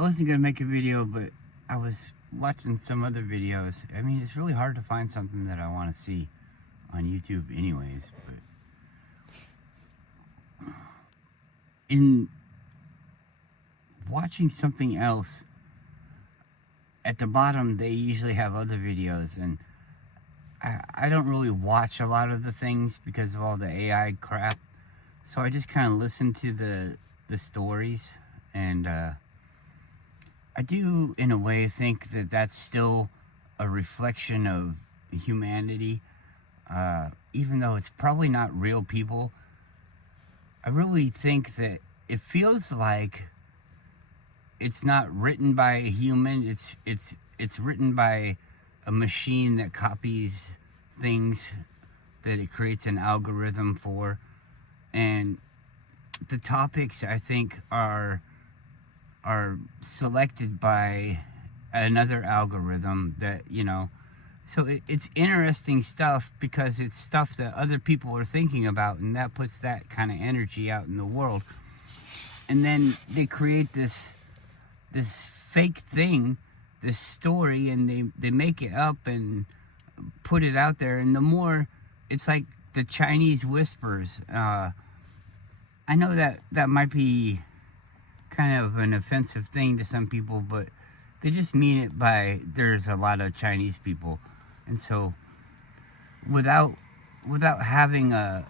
I wasn't gonna make a video, but I was watching some other videos. I mean, it's really hard to find something that I want to see on YouTube anyways, but in watching something else, at the bottom they usually have other videos, and I don't really watch a lot of the things because of all the AI crap, so I just kind of listen to the stories, and I do in a way think that that's still a reflection of humanity, even though it's probably not real people. I really think that it feels like it's not written by a human. It's written by a machine that copies things that it creates an algorithm for, and the topics I think are selected by another algorithm that, so it's interesting stuff because it's stuff that other people are thinking about, and that puts that kind of energy out in the world. And then they create this fake thing, this story, and they make it up and put it out there. And the more, it's like the Chinese whispers. I know that might be kind of an offensive thing to some people, but they just mean it by there's a lot of Chinese people. And so without having a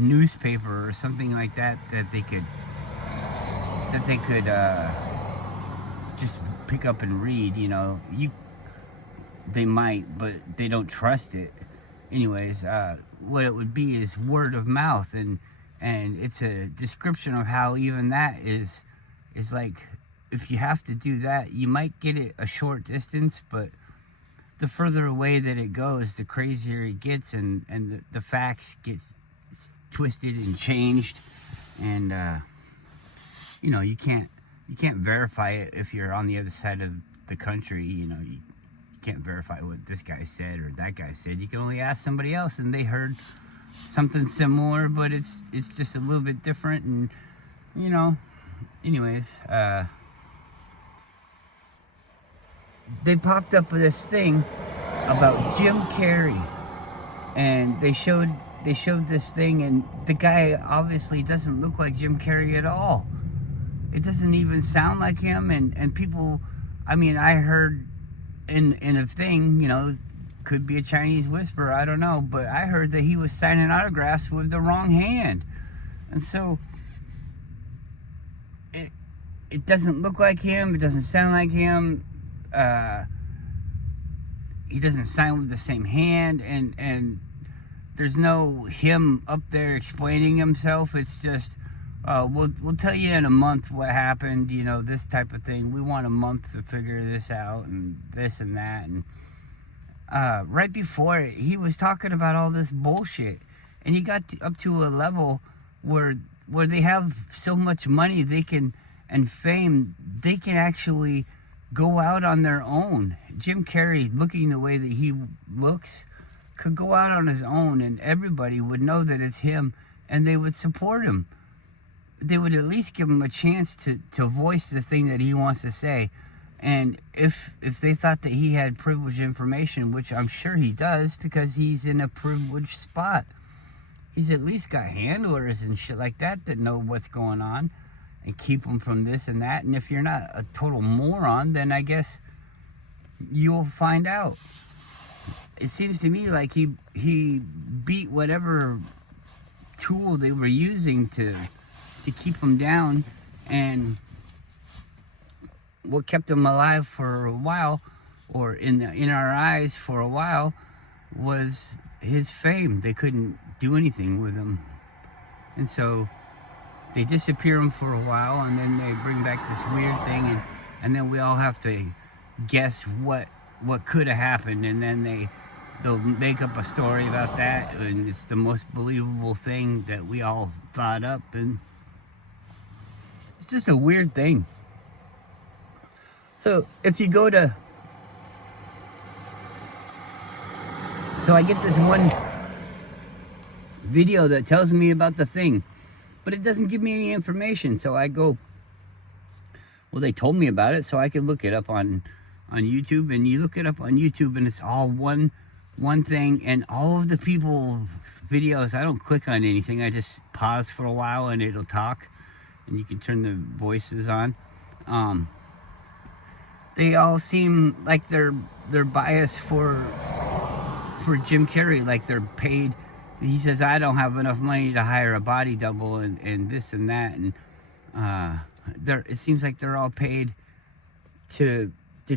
newspaper or something like that they could just pick up and read, they might, but they don't trust it. Anyways, what it would be is word of mouth, and it's a description of how even that is like, if you have to do that, you might get it a short distance, but the further away that it goes, the crazier it gets, and the facts gets twisted and changed, and you can't verify it if you're on the other side of the country. You can't verify what this guy said or that guy said. You can only ask somebody else, and they heard something similar, but it's just a little bit different. And anyways, they popped up with this thing about Jim Carrey, and they showed this thing, and the guy obviously doesn't look like Jim Carrey at all. It doesn't even sound like him, and people, I mean, I heard in a thing, could be a Chinese whisperer, I don't know, but I heard that he was signing autographs with the wrong hand. And so it doesn't look like him, it doesn't sound like him, he doesn't sign with the same hand, and there's no him up there explaining himself. It's just, we'll tell you in a month what happened, this type of thing. We want a month to figure this out, and this and that. And right before it, he was talking about all this bullshit, and he got up to a level where they have so much money and fame, they can actually go out on their own. Jim Carrey, looking the way that he looks, could go out on his own, and everybody would know that it's him, and they would support him. They would at least give him a chance to voice the thing that he wants to say. And if they thought that he had privileged information, which I'm sure he does because he's in a privileged spot, he's at least got handlers and shit like that know what's going on and keep him from this and that. And if you're not a total moron, then I guess you'll find out. It seems to me like he beat whatever tool they were using to keep him down, and what kept him alive for a while, or in our eyes for a while, was his fame. They couldn't do anything with him, and so they disappear him for a while, and then they bring back this weird thing, and then we all have to guess what could have happened, and then they'll make up a story about that, and it's the most believable thing that we all thought up, and it's just a weird thing. So if you go to, so I get this one video that tells me about the thing, but it doesn't give me any information. So I go, Well, they told me about it, so I could look it up on YouTube. And you look it up on YouTube, and it's all one thing. And all of the people's videos, I don't click on anything. I just pause for a while, and it'll talk, and you can turn the voices on. They all seem like they're biased for Jim Carrey, like they're paid. He says, I don't have enough money to hire a body double and this and that, and it seems like they're all paid to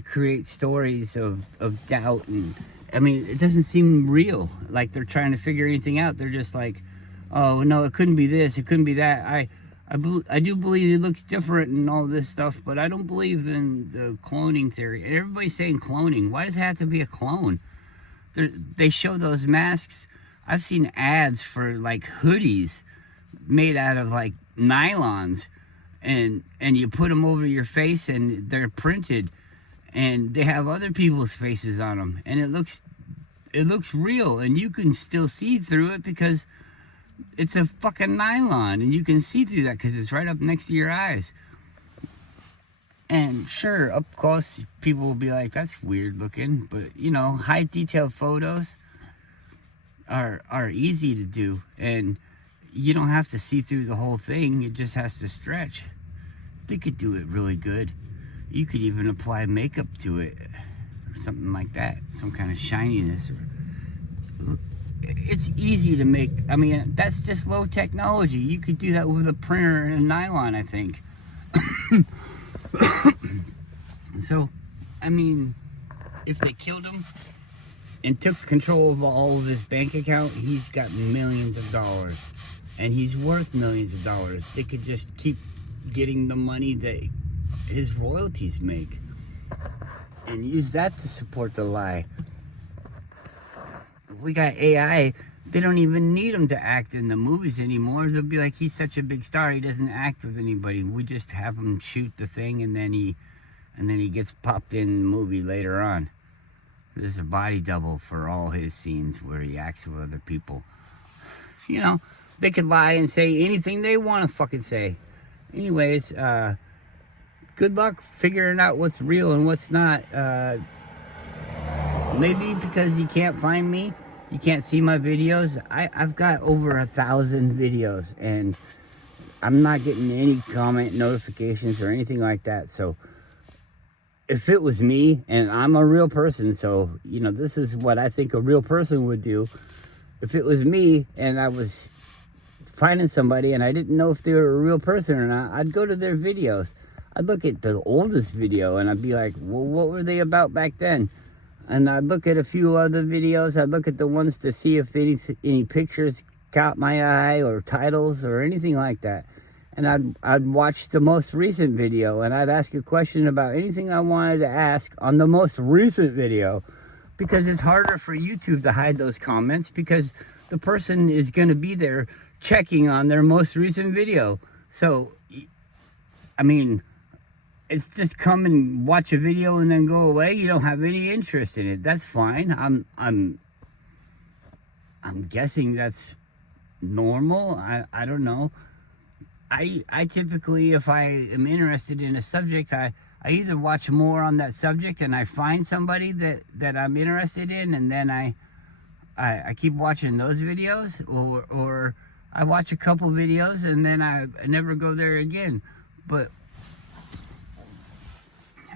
create stories of doubt. And I mean, it doesn't seem real, like they're trying to figure anything out. They're just like, oh no, it couldn't be this, it couldn't be that. I do believe it looks different and all this stuff, but I don't believe in the cloning theory. And everybody's saying cloning. Why does it have to be a clone? They show those masks. I've seen ads for like hoodies made out of like nylons, and you put them over your face, and they're printed, and they have other people's faces on them, and it looks real, and you can still see through it because it's a fucking nylon, and you can see through that because it's right up next to your eyes. And sure, up close, people will be like, that's weird looking. But, you know, high detail photos are easy to do. And you don't have to see through the whole thing. It just has to stretch. They could do it really good. You could even apply makeup to it or something like that. Some kind of shininess. It's easy to make. I mean, that's just low technology. You could do that with a printer and a nylon, I think. So, I mean, if they killed him and took control of all of his bank account, he's got millions of dollars. And he's worth millions of dollars. They could just keep getting the money that his royalties make and use that to support the lie. If we got AI, they don't even need him to act in the movies anymore. They'll be like, he's such a big star, he doesn't act with anybody. We just have him shoot the thing, and then he gets popped in the movie later on. There's a body double for all his scenes where he acts with other people. You know, they could lie and say anything they want to fucking say. Anyways, good luck figuring out what's real and what's not. Maybe because you can't find me, you can't see my videos. I've got over 1,000 videos, and I'm not getting any comment notifications or anything like that. So if it was me, and I'm a real person, so, you know, this is what I think a real person would do. If it was me and I was finding somebody and I didn't know if they were a real person or not, I'd go to their videos. I'd look at the oldest video and I'd be like, well, what were they about back then? And I'd look at a few other videos. I'd look at the ones to see if any pictures caught my eye or titles or anything like that. And I'd watch the most recent video, and I'd ask a question about anything I wanted to ask on the most recent video, because it's harder for YouTube to hide those comments because the person is going to be there checking on their most recent video. So, I mean, it's just come and watch a video and then go away. You don't have any interest in it. That's fine. I'm guessing that's normal. I don't know. I typically, if I am interested in a subject, I either watch more on that subject and I find somebody that I'm interested in, and then I keep watching those videos, or I watch a couple videos and then I never go there again. But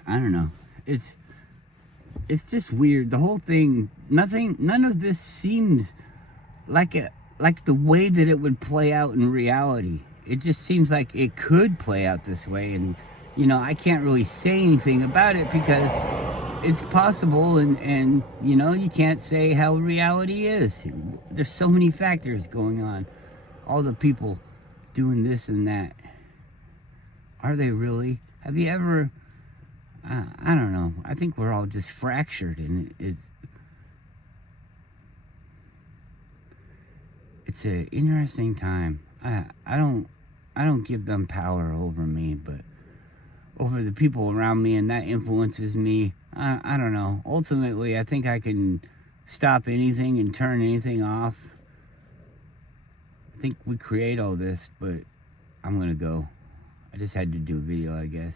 I don't know. It's just weird. The whole thing, none of this seems like the way that it would play out in reality. It just seems like it could play out this way, and you know, I can't really say anything about it because it's possible, and you know, you can't say how reality is. There's so many factors going on. All the people doing this and that. Are they really? Have you ever, I don't know. I think we're all just fractured, and it's an interesting time. I don't give them power over me, but over the people around me, and that influences me. I don't know. Ultimately, I think I can stop anything and turn anything off. I think we create all this, but I'm gonna go. I just had to do a video, I guess.